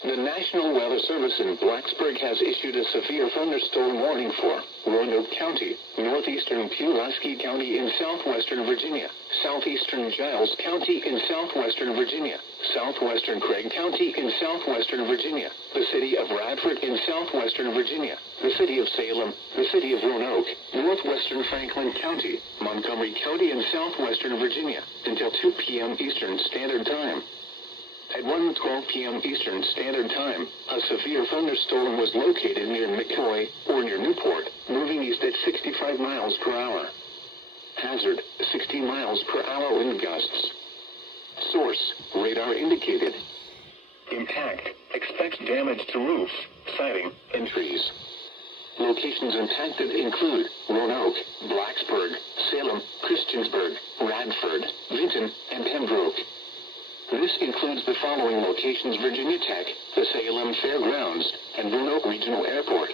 The National Weather Service in Blacksburg has issued a severe thunderstorm warning for Roanoke County, northeastern Pulaski County in southwestern Virginia, southeastern Giles County in southwestern Virginia, southwestern Craig County in southwestern Virginia, the city of Radford in southwestern Virginia, the city of Salem, the city of Roanoke, northwestern Franklin County, Montgomery County in southwestern Virginia, until 2 p.m. Eastern Standard Time. At 1:12 p.m. Eastern Standard Time, a severe thunderstorm was located near McCoy, or near Newport, moving east at 65 miles per hour. Hazard, 60 miles per hour wind gusts. Source, radar indicated. Impact, expect damage to roof, siding, and trees. Locations impacted include Roanoke, Blacksburg, Salem, Christiansburg, Radford, Vinton, and Pembroke. This includes the following locations: Virginia Tech, the Salem Fairgrounds, and Roanoke Regional Airport.